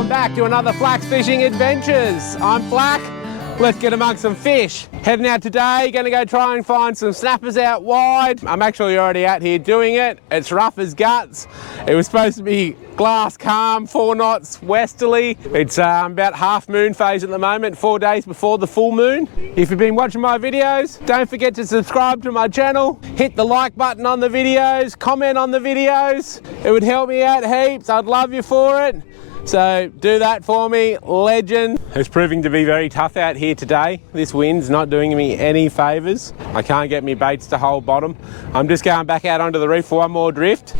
Welcome back to another Flax Fishing Adventures. I'm Flack. Let's get amongst some fish. Heading out today, gonna go try and find some snappers out wide. I'm actually already out here doing it. It's rough as guts. It was supposed to be glass calm, 4 knots westerly. It's about half moon phase at the moment, 4 days before the full moon. If you've been watching my videos, don't forget to subscribe to my channel. Hit the like button on the videos, comment on the videos. It would help me out heaps. I'd love you for it. So do that for me, legend. It's proving to be very tough out here today. This wind's not doing me any favours. I can't get me baits to hold bottom. I'm just going back out onto the reef for one more drift.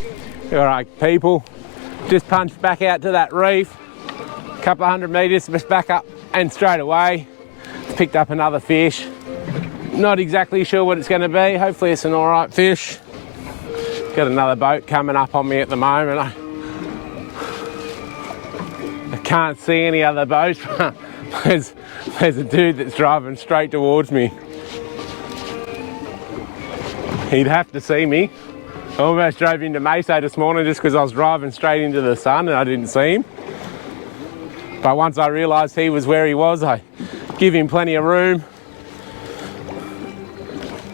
All right, people, just punched back out to that reef. A couple of 100 metres, just back up and straight away. Picked up another fish. Not exactly sure what it's going to be. Hopefully it's an all right fish. Got another boat coming up on me at the moment. I can't see any other boats, but there's a dude that's driving straight towards me. He'd have to see me. I almost drove into Meso this morning just because I was driving straight into the sun and I didn't see him. But once I realised he was where he was, I give him plenty of room.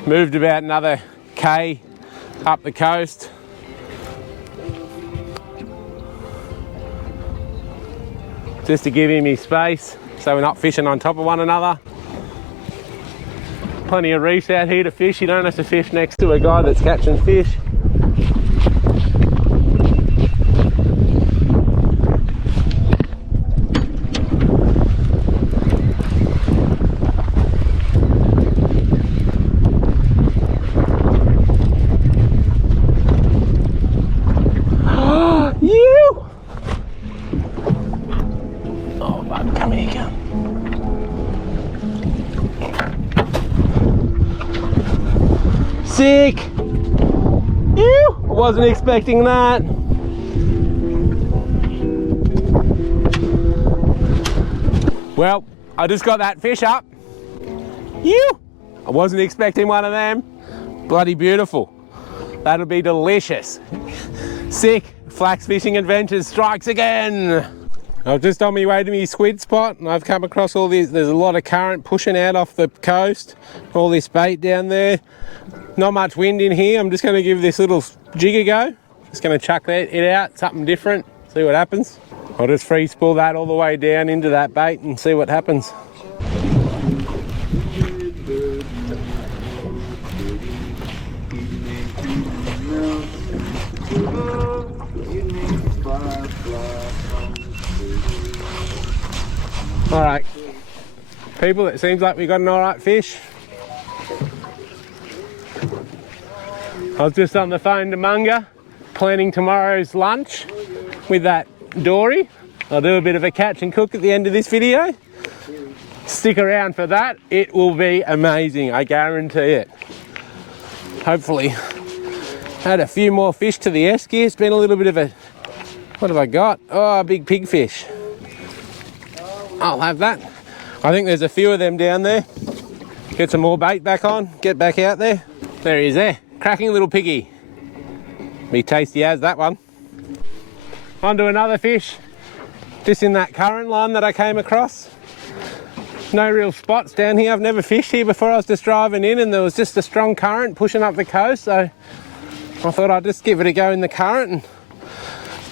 Moved about another K up the coast. Just to give him his space so we're not fishing on top of one another. Plenty of reefs out here to fish. You don't have to fish next to a guy that's catching fish. Sick! Ew! I wasn't expecting that. Well, I just got that fish up. Ew! I wasn't expecting one of them. Bloody beautiful. That'll be delicious. Sick! Flax Fishing Adventures strikes again. I'm just on my way to my squid spot and I've come across all these. There's a lot of current pushing out off the coast. All this bait down there. Not much wind in here. I'm just going to give this little jig a go. Just going to chuck it out, something different, see what happens. I'll just free spool that all the way down into that bait and see what happens. All right, people, it seems like we got an all right fish. I was just on the phone to Munga, planning tomorrow's lunch with that Dorry. I'll do a bit of a catch and cook at the end of this video. Stick around for that. It will be amazing, I guarantee it. Hopefully. Add a few more fish to the esky. It's been a little bit of a... What have I got? Oh, a big pigfish. I'll have that. I think there's a few of them down there. Get some more bait back on, get back out there. There he is there. Cracking little piggy. Be tasty as that one. On to another fish. Just in that current line that I came across. No real spots down here. I've never fished here before. I was just driving in and there was just a strong current pushing up the coast. So I thought I'd just give it a go in the current and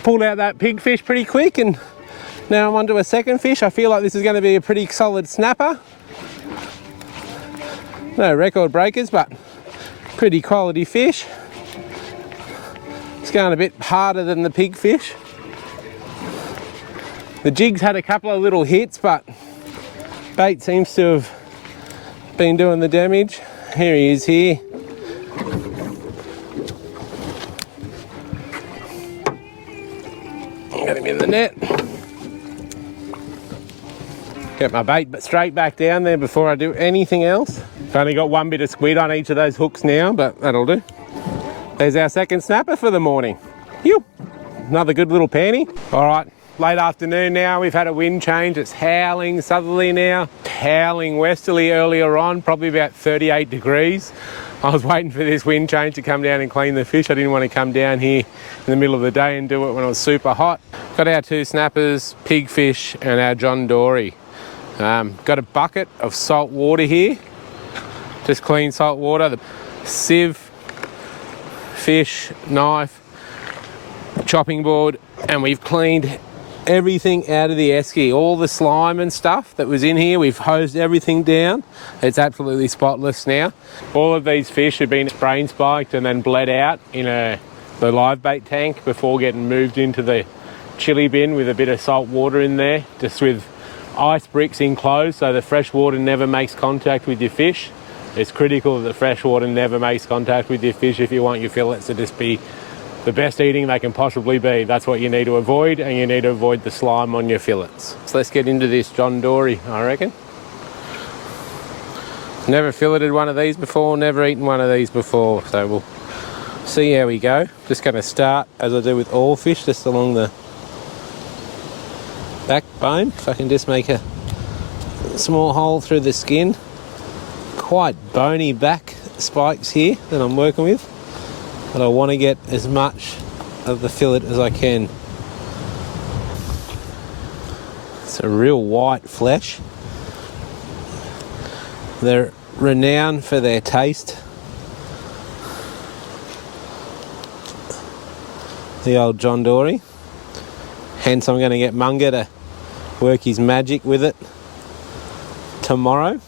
pulled out that pigfish pretty quick. And now I'm onto a second fish. I feel like this is going to be a pretty solid snapper. No record breakers, but pretty quality fish. It's going a bit harder than the pigfish. The jig's had a couple of little hits, but bait seems to have been doing the damage. Here he is here. Got him in the net. Get my bait but straight back down there before I do anything else. I've only got one bit of squid on each of those hooks now, but that'll do. There's our second snapper for the morning. Phew. Another good little panty. All right, late afternoon now. We've had a wind change. It's howling southerly now. Howling westerly earlier on, probably about 38 degrees. I was waiting for this wind change to come down and clean the fish. I didn't want to come down here in the middle of the day and do it when it was super hot. Got our 2 snappers, pigfish and our John Dorry. Got a bucket of salt water here, just clean salt water, the sieve, fish, knife, chopping board, and we've cleaned everything out of the esky. All the slime and stuff that was in here, we've hosed everything down. It's absolutely spotless now. All of these fish have been brain spiked and then bled out in the live bait tank before getting moved into the chili bin with a bit of salt water in there, just with ice bricks enclosed so the fresh water never makes contact with your fish. It's critical that the fresh water never makes contact with your fish if you want your fillets to just be the best eating they can possibly be. That's what you need to avoid, and you need to avoid the slime on your fillets. So let's get into this John Dorry, I reckon. Never filleted one of these before, never eaten one of these before, so we'll see how we go. Just going to start, as I do with all fish, just along the backbone. If I can just make a small hole through the skin. Quite bony back spikes here that I'm working with, but I want to get as much of the fillet as I can. It's a real white flesh. They're renowned for their taste. The old John Dorry. Hence I'm going to get Munga to work his magic with it tomorrow.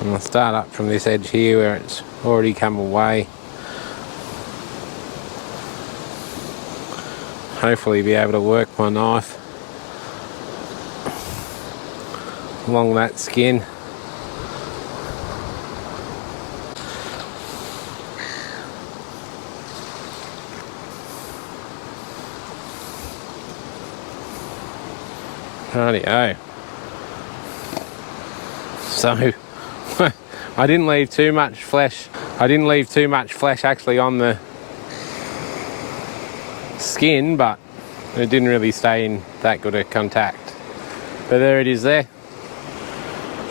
I'm going to start up from this edge here where it's already come away. Hopefully be able to work my knife along that skin. Rightio. So I didn't leave too much flesh. I didn't leave too much flesh actually on the skin, but it didn't really stay in that good a contact. But there it is there.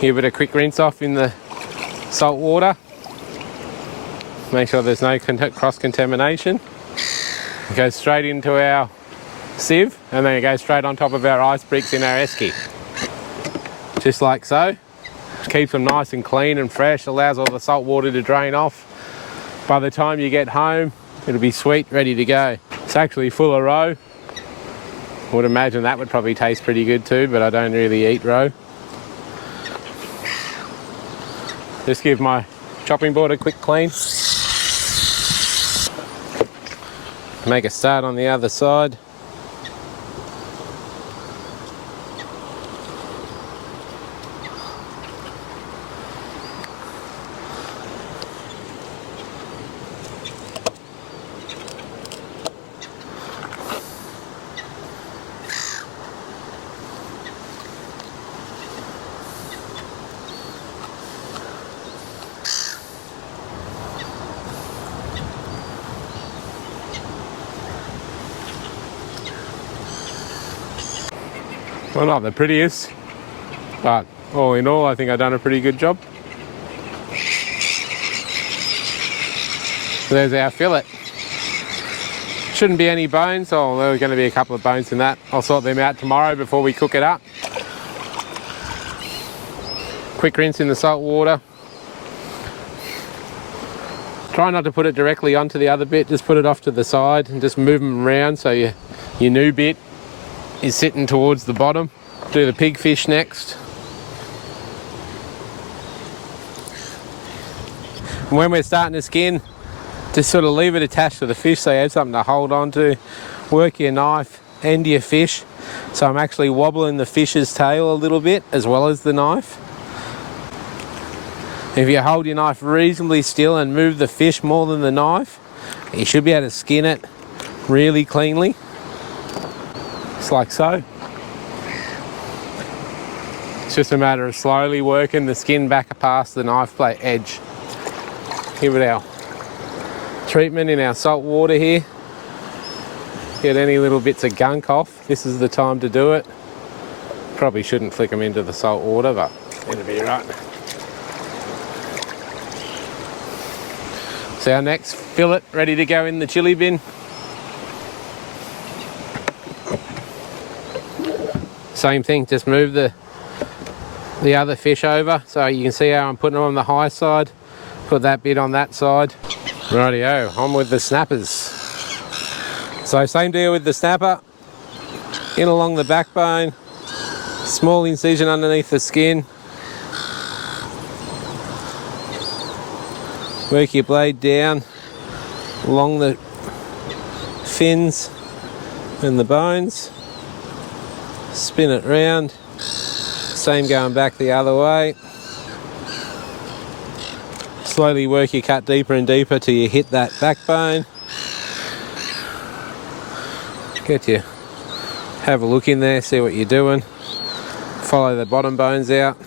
Give it a quick rinse off in the salt water. Make sure there's no cross-contamination. It goes straight into our sieve, and then it goes straight on top of our ice bricks in our esky. Just like so. Keeps them nice and clean and fresh, allows all the salt water to drain off. By the time you get home, it'll be sweet, ready to go. It's actually full of roe. Would imagine that would probably taste pretty good too, but I don't really eat roe. Just give my chopping board a quick clean. Make a start on the other side. Well, not the prettiest, but all in all, I think I've done a pretty good job. There's our fillet. Shouldn't be any bones. Oh, there are going to be a couple of bones in that. I'll sort them out tomorrow before we cook it up. Quick rinse in the salt water. Try not to put it directly onto the other bit, just put it off to the side and just move them around so your new bit is sitting towards the bottom. Do the pigfish next. And when we're starting to skin, just sort of leave it attached to the fish so you have something to hold on to. Work your knife and your fish. So I'm actually wobbling the fish's tail a little bit as well as the knife. If you hold your knife reasonably still and move the fish more than the knife, you should be able to skin it really cleanly. Just like so. It's just a matter of slowly working the skin back past the knife blade edge. Give it our treatment in our salt water here. get any little bits of gunk off, this is the time to do it. Probably shouldn't flick them into the salt water, but it'll be right. So our next fillet ready to go in the chili bin. Same thing, just move the other fish over so you can see how I'm putting them on the high side. Put that bit on that side. Rightio, on with the snappers. So same deal with the snapper. In along the backbone, small incision underneath the skin. Work your blade down along the fins and the bones. Spin it round. Same going back the other way. Slowly work your cut deeper and deeper till you hit that backbone. Have a look in there, see what you're doing. Follow the bottom bones out.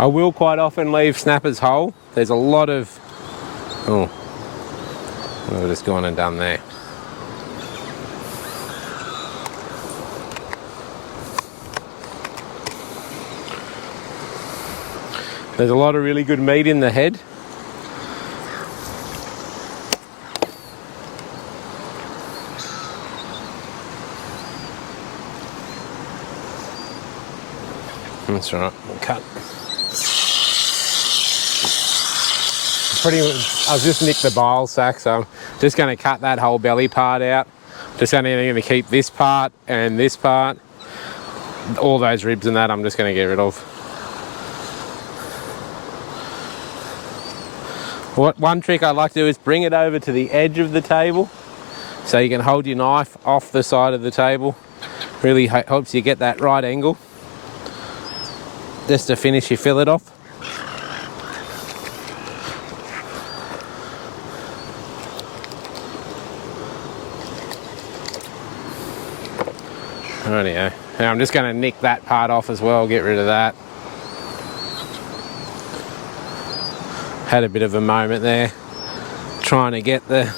I will quite often leave snappers whole. There's a lot of... Oh, I've just gone and done there. There's a lot of really good meat in the head. That's right, we'll cut. I've just nicked the bile sack, so I'm just going to cut that whole belly part out. Just going to keep this part and this part. All those ribs and that I'm just going to get rid of. One trick I like to do is bring it over to the edge of the table so you can hold your knife off the side of the table. Really helps you get that right angle. Just to finish your fillet off. Rightio. Now I'm just going to nick that part off as well, get rid of that. Had a bit of a moment there, trying to get the...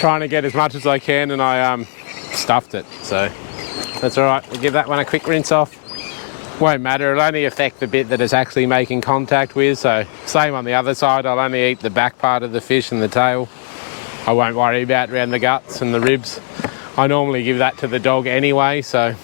Trying to get as much as I can, and I stuffed it, so that's all right. We'll give that one a quick rinse off. Won't matter, it'll only affect the bit that it's actually making contact with, so same on the other side. I'll only eat the back part of the fish and the tail. I won't worry about around the guts and the ribs. I normally give that to the dog anyway, so.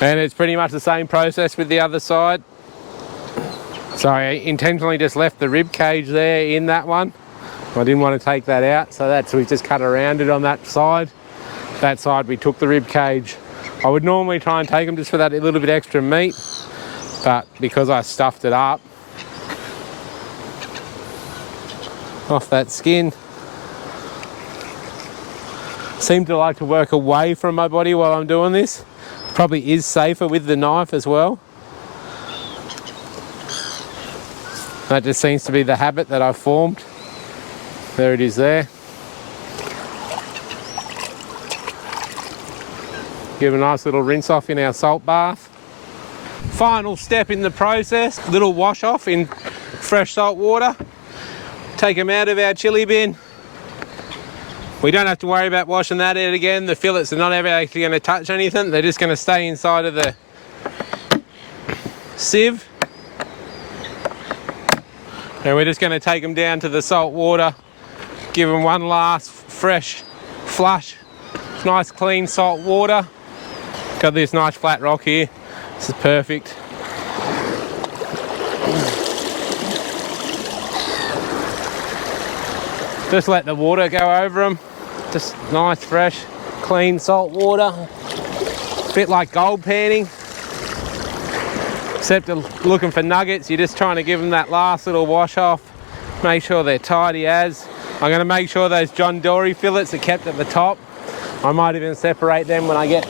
And it's pretty much the same process with the other side. So I intentionally just left the rib cage there in that one. I didn't want to take that out, so we just cut around it on that side. That side we took the rib cage. I would normally try and take them just for that little bit extra meat, but because I stuffed it up, off that skin. Seem to like to work away from my body while I'm doing this. Probably is safer with the knife as well. That just seems to be the habit that I've formed. There it is there. Give a nice little rinse off in our salt bath. Final step in the process, little wash off in fresh salt water. Take them out of our chili bin. We don't have to worry about washing that out again. The fillets are not ever actually going to touch anything. They're just going to stay inside of the sieve. And we're just going to take them down to the salt water, give them one last fresh, flush, nice clean salt water. Got this nice flat rock here. This is perfect. Just let the water go over them. Just nice, fresh, clean salt water. Bit like gold panning. Except looking for nuggets, you're just trying to give them that last little wash off. Make sure they're tidy as. I'm going to make sure those John Dorry fillets are kept at the top. I might even separate them when I get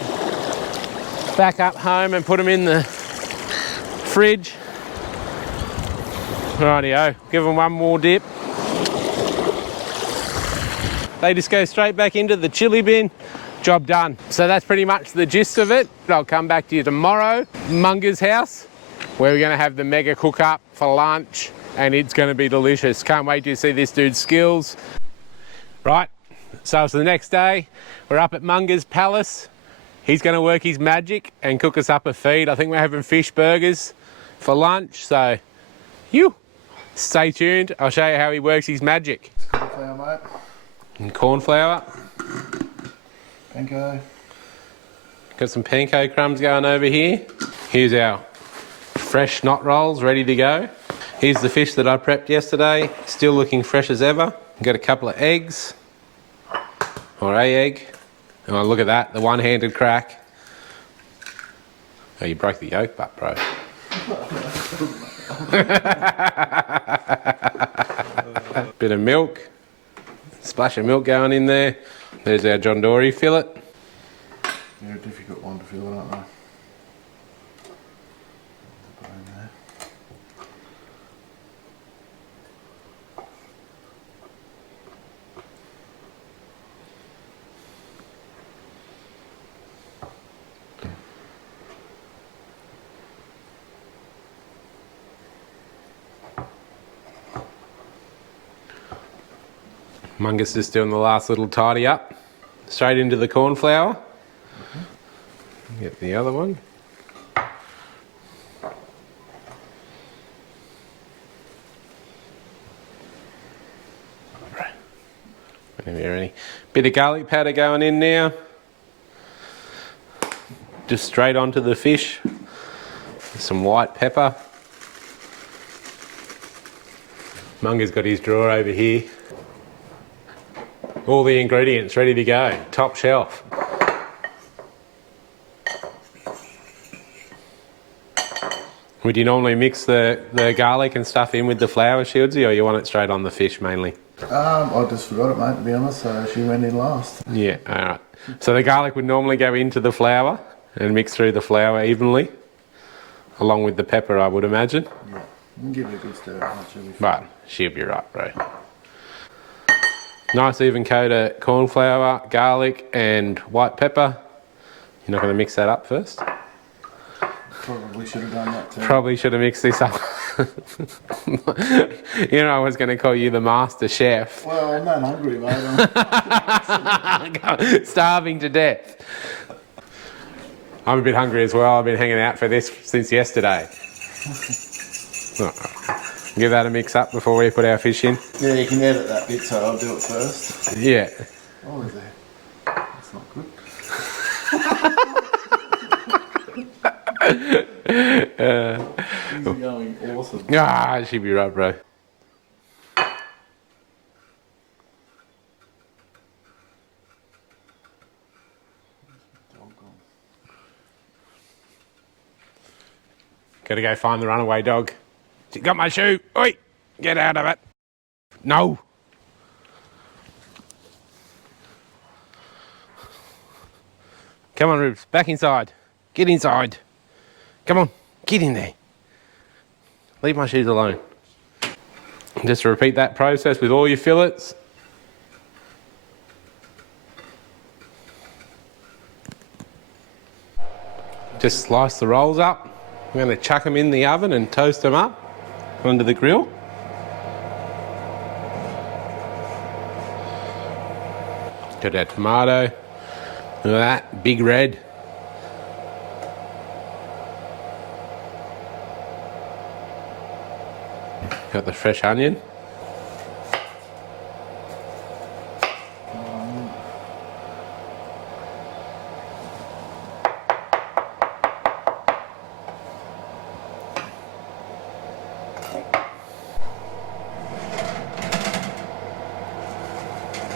back up home and put them in the fridge. Rightio, give them one more dip. They just go straight back into the chili bin. Job done. So that's pretty much the gist of it. I'll come back to you tomorrow. Munga's house, where we're going to have the mega cook up for lunch, and it's going to be delicious. Can't wait to see this dude's skills. Right, so it's the next day. We're up at Munga's Palace. He's going to work his magic and cook us up a feed. I think we're having fish burgers for lunch, so you stay tuned. I'll show you how he works his magic. Cornflour, mate. And corn flour. Panko. Got some panko crumbs going over here. Here's our fresh knot rolls ready to go. Here's the fish that I prepped yesterday, still looking fresh as ever. Got a couple of eggs, or a egg. Oh, look at that, the one-handed crack. Oh, you broke the yolk butt, bro. Bit of milk, splash of milk going in there. There's our John Dorry fillet. They're a difficult one to fill, aren't they? Mungus is doing the last little tidy up. Straight into the corn flour. Get the other one. Whenever you're ready. Bit of garlic powder going in now. Just straight onto the fish. Some white pepper. Munga's got his drawer over here. All the ingredients ready to go, top shelf. Would you normally mix the garlic and stuff in with the flour, Shieldsy, or you want it straight on the fish mainly? I just forgot it, mate, to be honest, so she went in last. Yeah, alright. So the garlic would normally go into the flour and mix through the flour evenly, along with the pepper, I would imagine. Yeah, you can give it a good stir, mate, she'll be fine. But she'll be right, bro. Nice even coat of corn flour, garlic and white pepper. You're not going to mix that up first? Probably should have done that too. Probably should have mixed this up. You know, I was going to call you the master chef. Well, I'm not hungry, mate. Starving to death. I'm a bit hungry as well. I've been hanging out for this since yesterday. Give that a mix up before we put our fish in. Yeah, you can edit that bit, so I'll do it first. Yeah. Oh, is there? That's not good. These are going awesome. Ah, she'd be right, bro. Gotta go find the runaway dog. You got my shoe. Oi! Get out of it. No. Come on, Rubes. Back inside. Get inside. Come on. Get in there. Leave my shoes alone. Just repeat that process with all your fillets. Just slice the rolls up. I'm going to chuck them in the oven and toast them up onto the grill. Got our tomato. Look at that, big red. Got the fresh onion.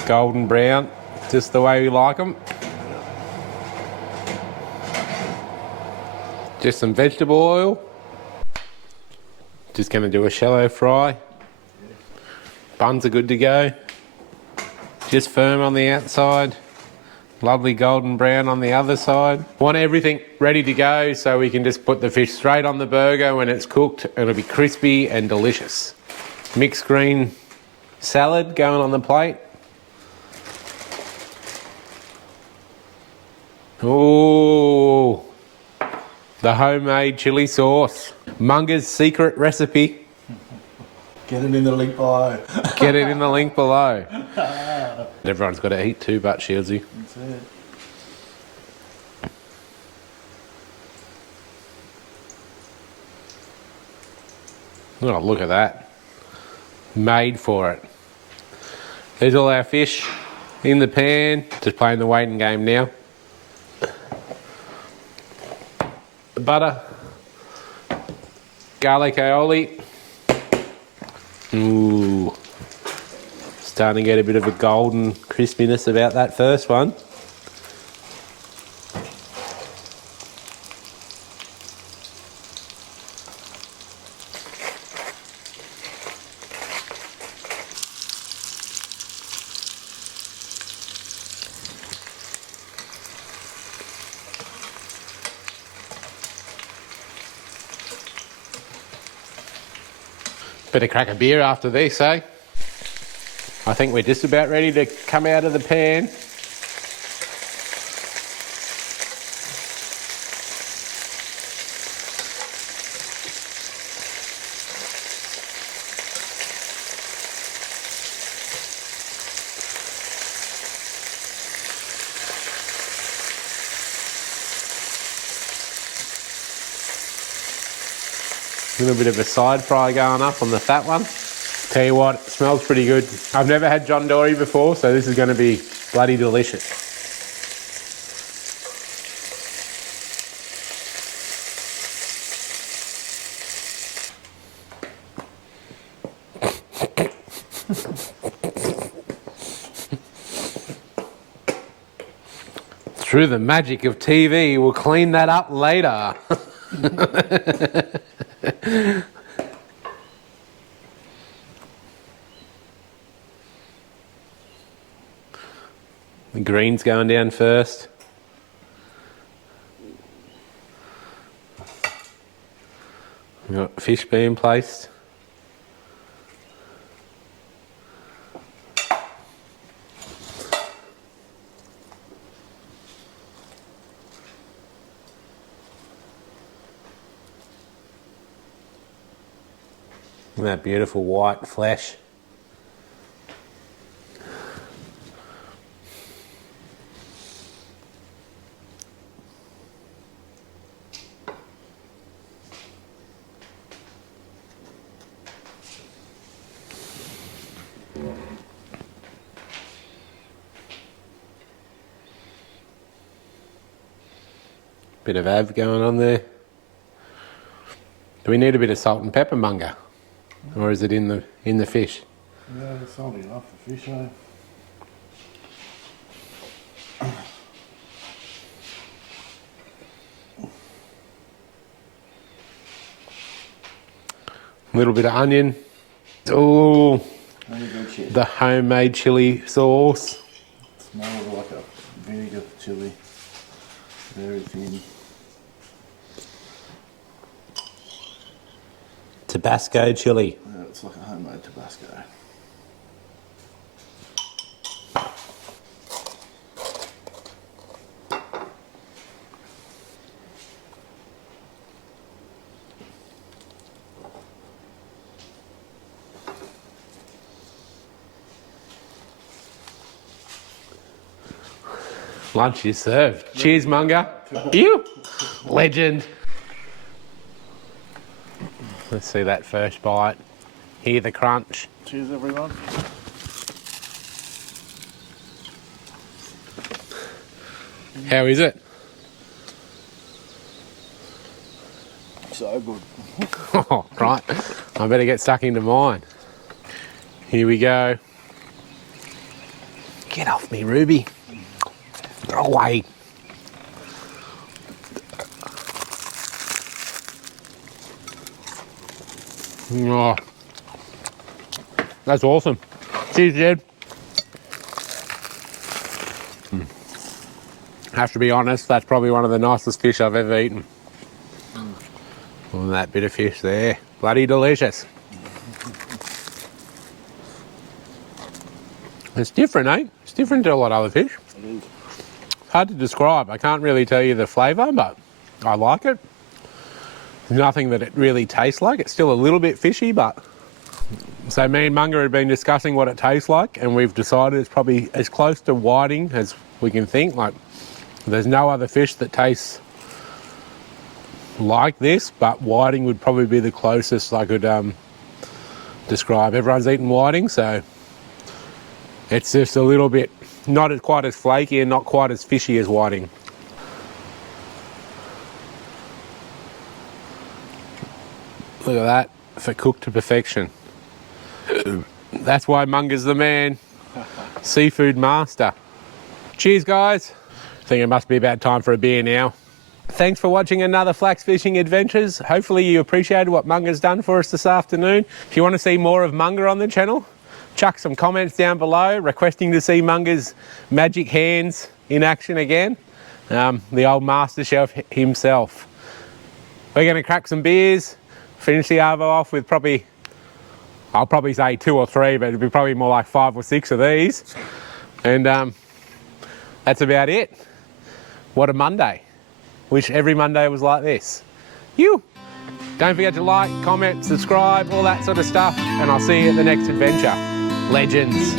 Golden brown, just the way we like them. Just some vegetable oil. Just going to do a shallow fry. Buns are good to go. Just firm on the outside. Lovely golden brown on the other side. Want everything ready to go so we can just put the fish straight on the burger when it's cooked. It'll be crispy and delicious. Mixed green salad going on the plate. Ooh, the homemade chili sauce. Munga's secret recipe. Get it in the link below. Get it in the link below. Everyone's got to eat too, but Shieldsy. That's it. Oh, look at that. Made for it. There's all our fish in the pan. Just playing the waiting game now. Butter. Garlic aioli. Ooh. Starting to get a bit of a golden crispiness about that first one. Better crack a beer after this, eh? I think we're just about ready to come out of the pan. A little bit of a side fry going up on the fat one. Tell you what, it smells pretty good. I've never had John Dorry before, so this is going to be bloody delicious. Through the magic of TV, we'll clean that up later. The green's going down first. We've got fish being placed. And that beautiful white flesh. Bit of av going on there. Do we need a bit of salt and pepper, Munga? Or is it in the fish? Yeah, it's salty enough for fish, eh? A little bit of onion. Oh, Good the homemade chili sauce. It smells like a vinegar chili. Very thin. Tabasco chili. Yeah, it's like a homemade Tabasco. Lunch is served. Cheers, Munga. You legend. Let's see that first bite. Hear the crunch. Cheers, everyone. How is it? So good. Oh, right. I better get stuck into mine. Here we go. Get off me, Ruby. Go away. Oh, that's awesome. Cheers, Jed. Have to be honest, that's probably one of the nicest fish I've ever eaten. Oh, that bit of fish there. Bloody delicious. It's different, eh? It's different to a lot of other fish. It is. It's hard to describe. I can't really tell you the flavour, but I like it. There's nothing that it really tastes like. It's still a little bit fishy, but... So me and Munga have been discussing what it tastes like, and we've decided it's probably as close to whiting as we can think. Like, there's no other fish that tastes like this, but whiting would probably be the closest I could describe. Everyone's eaten whiting, so it's just a little bit, not quite as flaky and not quite as fishy as whiting. Look at that, for cooked to perfection. That's why Munga's the man. Seafood master. Cheers, guys. I think it must be about time for a beer now. Thanks for watching another Flax Fishing Adventures. Hopefully you appreciated what Munga's done for us this afternoon. If you want to see more of Munga on the channel, chuck some comments down below requesting to see Munga's magic hands in action again. The old master chef himself. We're going to crack some beers, finish the arvo off with probably, I'll probably say 2 or 3, but it'll be probably more like 5 or 6 of these. And that's about it. What a Monday. Wish every Monday was like this. Don't forget to like, comment, subscribe, all that sort of stuff, and I'll see you at the next adventure. Legends.